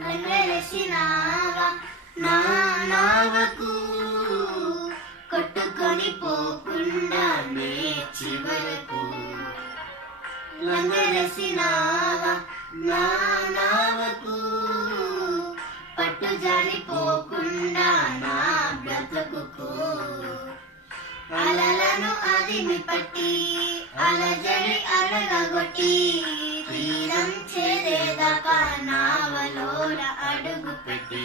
లంగరేసినావా నా నావకు, కొట్టుకొని పోకుండా నే చివరకు. లంగరేసినావా నా నావకు, పట్టు జారిపోకుండా నా బ్రతుకుకు. అలలను అదిమి పట్టి అలజడి అడగొట్టి, తీరం చేరేదాకా నావలోన అడుగు పెట్టి,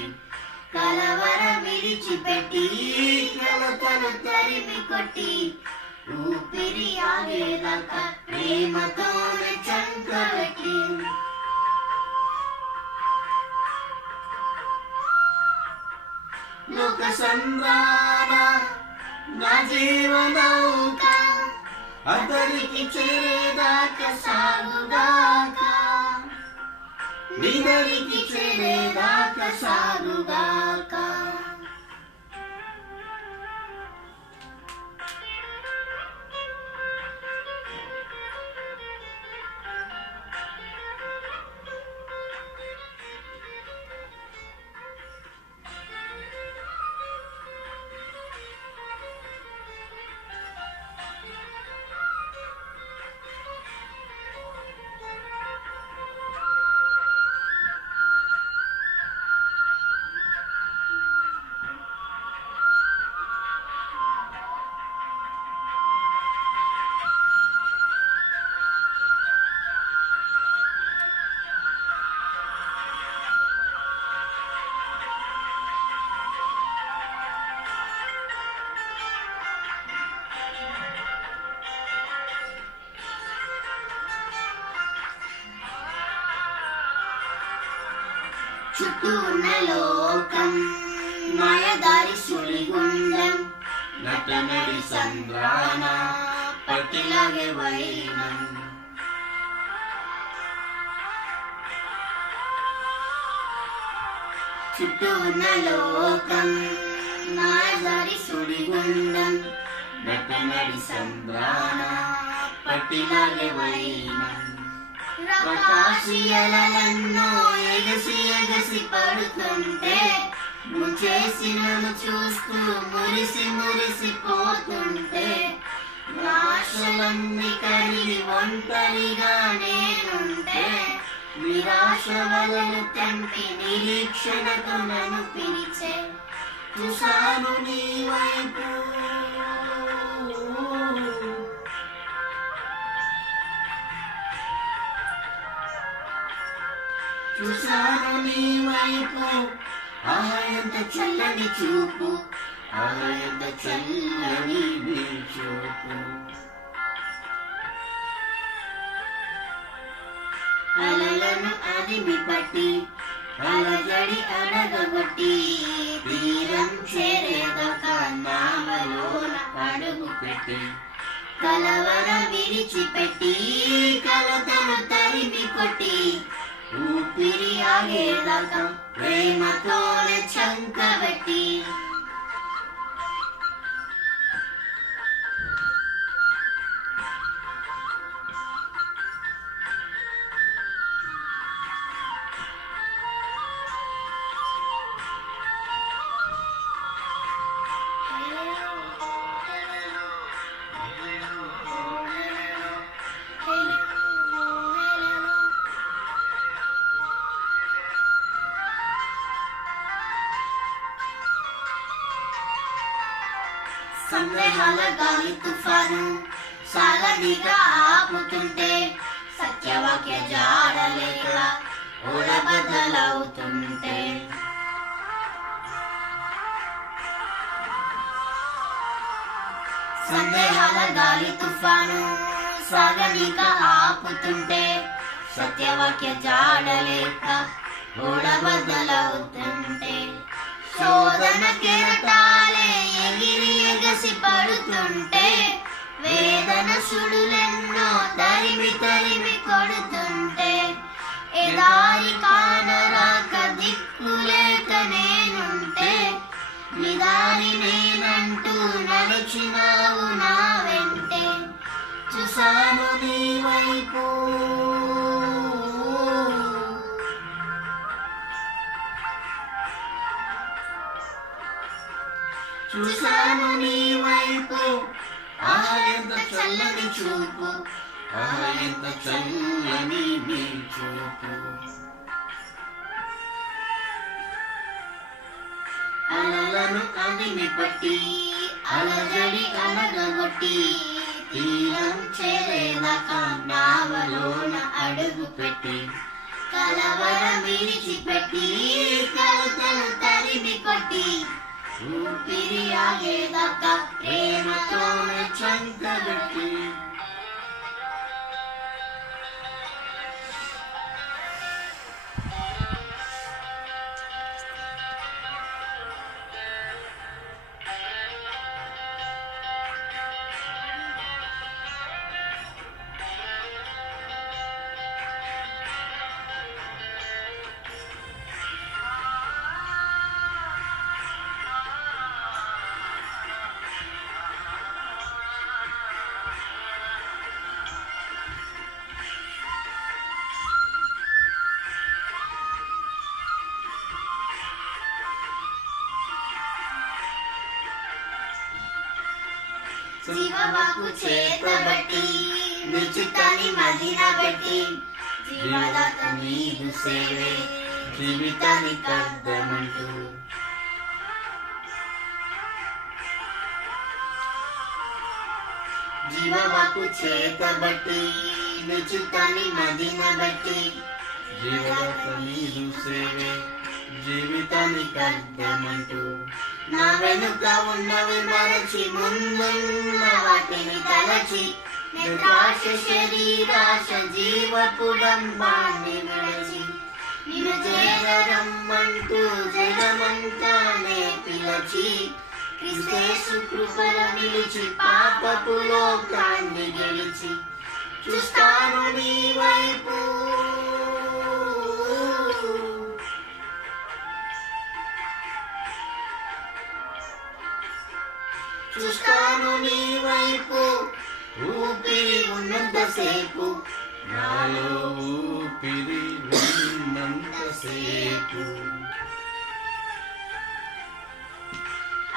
కలవర విడిచిపెట్టి కలతను తరిమి కొట్టి, ఊపిరి ఆగేదాకా ప్రేమతోనే చంకబెట్టి. లోక సంద్రాన నా జీవనౌక, అతనికి చేరేదాకా సాగుగాక, నిదరికి చేరేదాకా సాగుగాక. చుట్టూ ఉన్న లోకం మాయదారి సుడిగుండం, నటనడి సంద్రాన పట్టిలాగే వైనం. చుట్టూ ఉన్న లోకం మాయదారి సుడిగుండం, నటనడి సంద్రాన పట్టిలాగే వైనం. ప్రకాశియలెన్నో ఎగసి ఎగసి పడుతుంటే, ముంచేసినను చూస్తూ మురిసి మురిసిపోతుంటే, ఆశలన్నీ కరిగి ఒంటరిగా నేనుంటే, నిరాశ వలలు తెంపి నిరీక్షణతో నన్ను పిలిచే, చూశాను నీ వైపు చూశాను నీ వైపు. ఆహా ఎంత చల్లని చూపు, ఆహా ఎంత చల్లని నీ చూపు. అలలను అదిమి పట్టి అలజడి అడగొట్టి, తీరం చేరేదాకా నావలోన అడుగు పెట్టి, కలవర విడిచిపెట్టి కలతను తరిమి కొట్టి, ఊపిరి ఆగేదాకా ప్రేమతోనే చంకబెట్టి. సందేహాల గాలి తుఫాను సాగనిగా ఆపుతుంటే, సత్యవాక్య జాడలేక ఓడబద్దలవుతుంటే, సందేహాల గాలి తుఫాను సాగనిగా ఆపుతుంటే, సత్యవాక్య జాడలేక ఓడబద్దలవుతుంటే, శోధన కెరటాలే ఎగిరి ఎగసి పడుతుంటే, వేదన సుడులెన్నో తరిమి తరిమి కొడుతుంటే, ఎదారి కానరాక దిక్కులేక నేనుంటే, నిదారి నేనంటూ నడిచినావు నా వెంటే, చూశాను నీ వైపు చూపు ఎంత చల్లని నీ చూపు. అలలను అదిమి పట్టి అలజడి అలగొట్టి తీరం చేరేదాకా నావలోన అడుగు పెట్టి కలవరం విడిచిపెట్టి కలతలు తరిమి కొట్టి ఊపిరి ఆగేదాకా ప్రేమతోనే చంకబెట్టి జీవవాకు చేతబట్టి నిశ్చితాన్ని మదిన పెట్టి జీవదాత నీదు సేవే జీవితానికి అర్థమంటూ జీవవాకు చేతబట్టి నిశ్చితాన్ని మదిన బట్టి జీవదాత నీదు సేవే జీవితానికి అర్థమంటూ నా వెనుక ఉన్నవి మరచి ముందున్న వాటిని తలచి నిద్రాశ శరీరాశ జీవపుడంబాన్ని విడచి నిన్ను చేరరమ్మంటూ జగమంతానే పిలచి క్రిస్తేసు కృపలో నిలిచి పాపపు లోకాన్ని గెలిచి చూస్తాను నీ వైపు చూస్తాను నీ వైపు ఊపిరి ఉన్నంతసేపు నాలో ఊపిరి ఉన్నంతసేపు.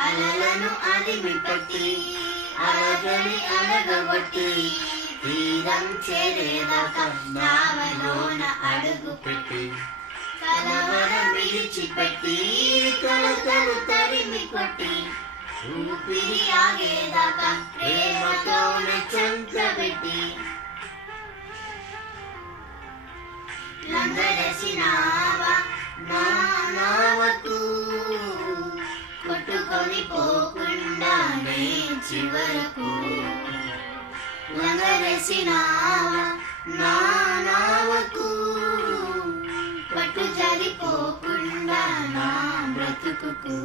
అలలను అదిమి పట్టి అలజడి అలగొట్టి తీరం చేరేదాకా నావలోన అడుగు పెట్టి కలవరం విడిచిపెట్టి కలతలు తరిమి కొట్టి ఊపిరి ఆగేదాకా ప్రేమతోనే చంకబెట్టి లంగరేసినావా నా నావకు కొట్టుకొని పోకుండానే చివరకు లంగరేసినావా నా నావకు పట్టు జారిపోకుండా నా బ్రతుకుకు